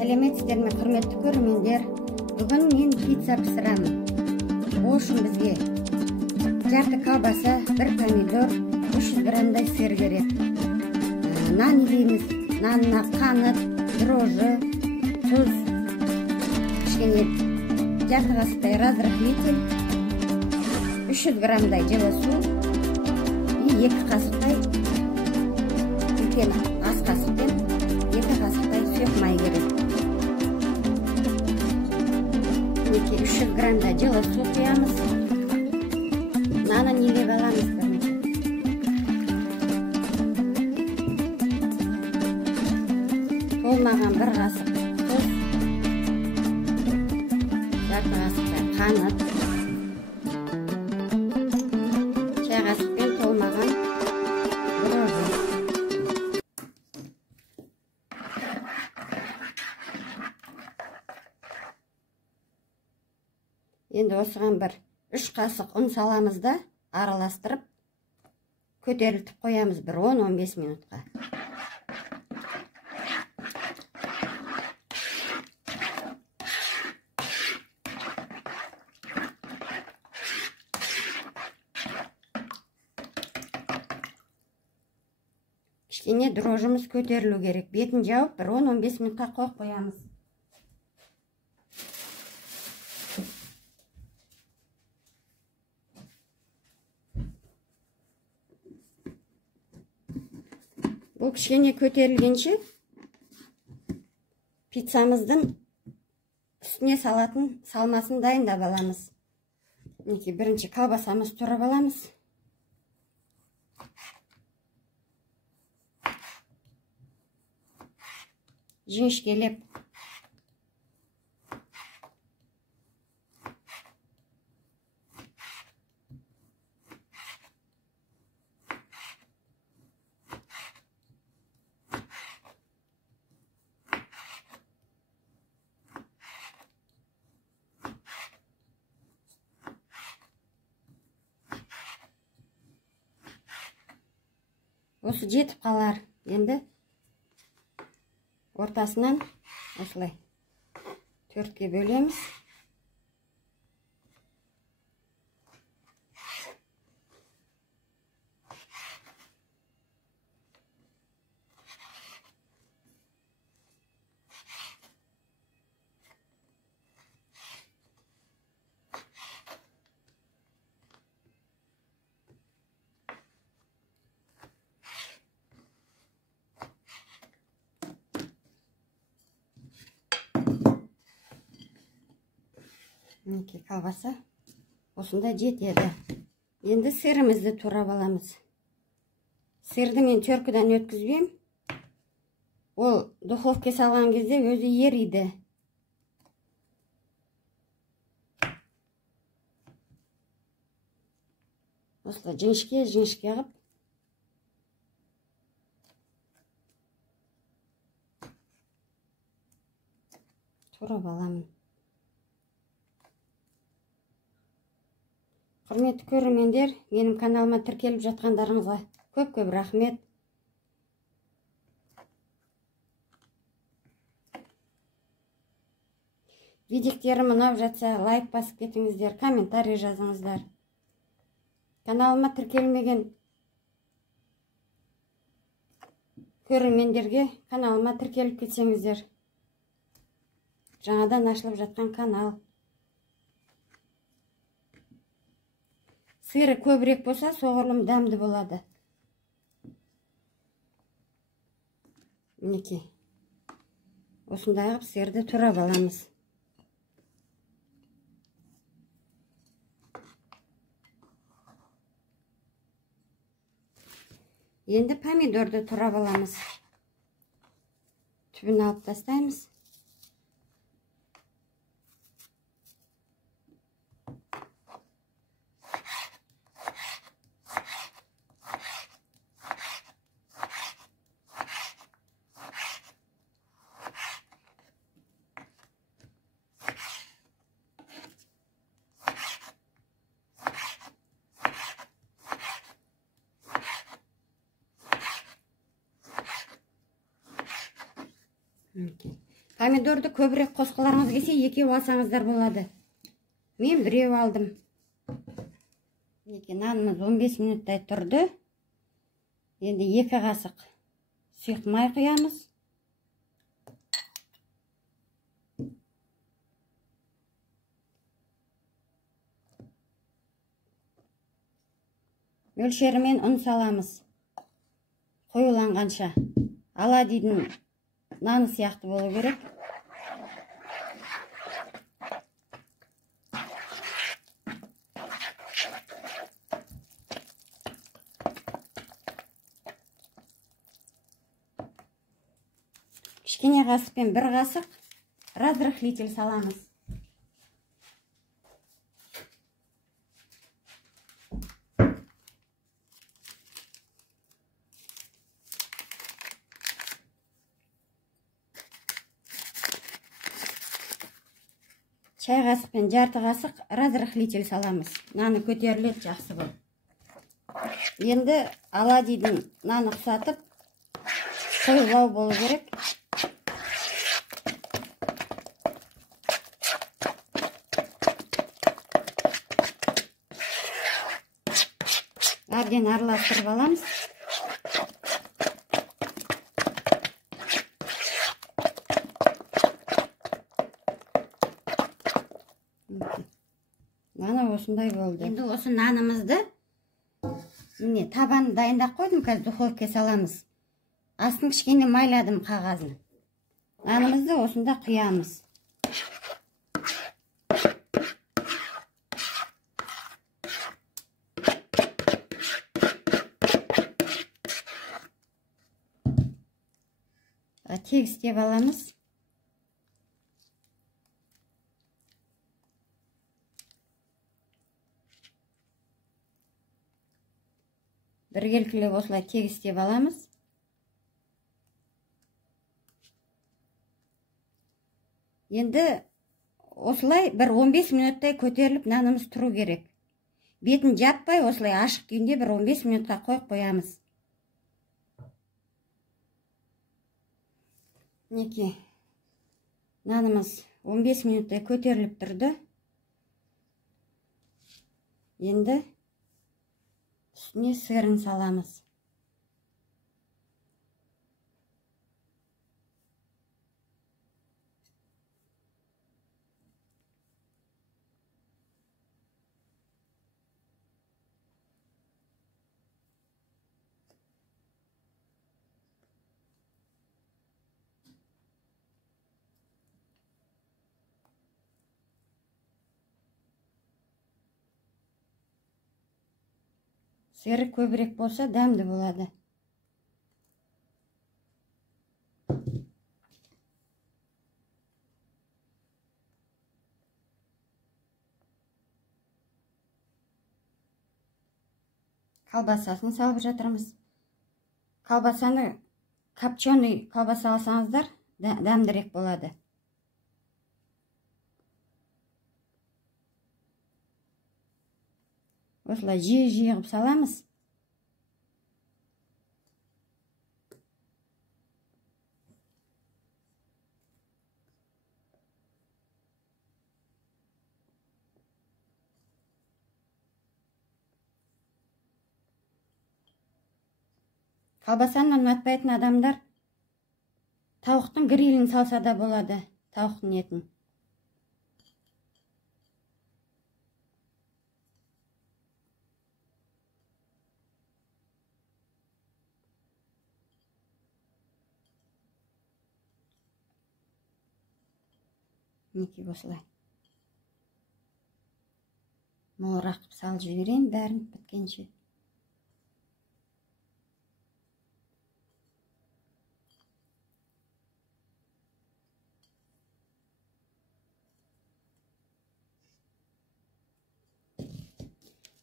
Сәлеметсіздер ме, құрметті көрермендер? Бүгін мен пицца пісіремін. Ол үшін бізге жарты колбаса, бір помидор, 300 граммдай сыр керек. Нан илейміз. Нанына қант, дрожжи, тұз, кішкене жарты қасықтай разрыхлитель, 300 граммдай жылы су и 2 қасықтай үлкен ас қасықпен 2 қасықтай сұйық май керек. 300 граммдай жылы су құямыз. Нанын илеп аламыз. Толмаған 1 қасық тұз, жарты қасықтай қант, шай қасықпен толмаған дрожжи. Енді осыған 3 қасық ұн саламыз да араластырып көтерілтіп қоямыз 10-15 минутқа. Кішкене дрожжымыз көтерілу керек. Бетін жауып 10-15 минутқа қойып қоямыз. Бұл кішкене көтерілгенше пиццамыздың үстіне салатын салмасын дайындап аламыз. Бірінші колбасамыз турап аламыз. Жіңішкелеп осы жетіп қалар. Енді ортасынан осылай 4-ке бөлеміз. Колбаса осында жетеді. Енді сырымызды турап аламыз. Сырды мен теркіден өткізбем. Ол духовке салған кезде өзі ериді. Осылай жіңішке қып турап аламын. Құрметті көрермендер, менің каналыма тіркеліп жатқандарыңызға көп-көп рахмет. Видеоларым ұнап жатса, лайк басып кетіңіздер, комментарий жазыңыздар. Каналыма тіркелмеген көрермендерге каналыма тіркеліп кетсеңіздер. Жаңадан ашылып жатқан канал. Сыры көбірек болса, соғырлым дәмді болады. Мінекей. Осындай қып сырды турап аламыз. Енді помидорды турап аламыз. Түбін алып тастаймыз. Помидорды көбірек қосқыларыңыз келсе, екеу алсаңыздар болады. Мен біреу алдым. Нанымыз 15 минуттай тұрды. Енді 2 қасық сұйық май құямыз. Мөлшерімен ұн саламыз. Қоюланғанша. Аладидың наны сияқты болу керек. Кішкене қасықпен 1 қасық разрыхлитель саламыз. Чай қасықпен жарты қасық разрыхлитель саламыз. Наны көтеріледі жақсы бұл. Енді аладидың наны ұқсатып, қоюлау болу керек. Әбден араластырып аламыз. Наны осындай болды. Енді осы нанымызды табанын дайындап қойдым, қазір духовкаға саламыз. Астын кішкене майладым қағазын. Нанымызды осында құямыз. Тегістеп аламыз. Біркелкілеп осылай тегістеп аламыз. Енді осылай бір 15 минуттай көтеріліп нанымыз тұру керек. Бетін жаппай осылай ашық күйінде бір 15 минутқа қойып қоямыз. Неке, нанымыз 15 минуттай көтеріліп тұрды. Енді үстіне сырын саламыз. Сыры көбірек болса дәмді болады. Колбасасын салып жатырмыз. Колбасаны копченый колбаса алсаңыздар, дәмдірек болады. Осылай жиі-жиі қып саламыз. Колбасаны ұнатпайтын адамдар тауықтың грилін салса да болады, тауықтың етін. Неке осылай. Молырақ қып салып жіберейін, бәрін біткенше.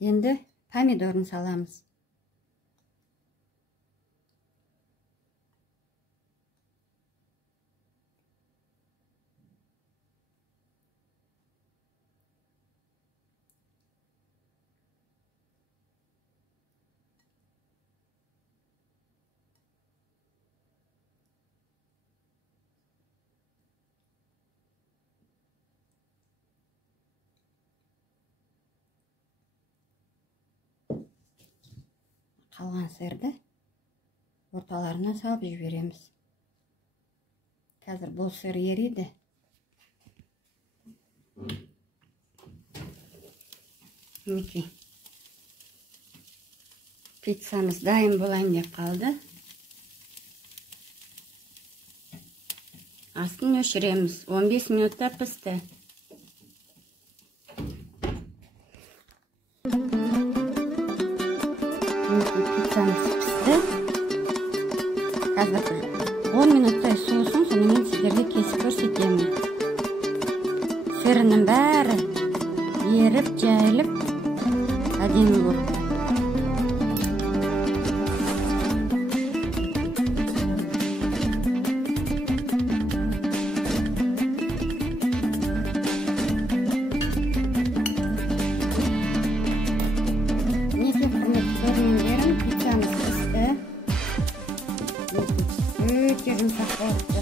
Енді помидорын саламыз. қалған сырды орталарына салып жібереміз. Қазір бұл сыр ериді. Мінекей. Пиццамыз дайын болайын деп қалды. Астын өшіреміз. 15 минутта пісті. Пиццамыз пісті. Қазір 10 минуттай суысын, сонымен сіздерге кесіп көрсетемін. Сырының бәрі еріп, жайылып, әдемі болды. Пиццамыз пісті. Өте жұмсақ болыпты.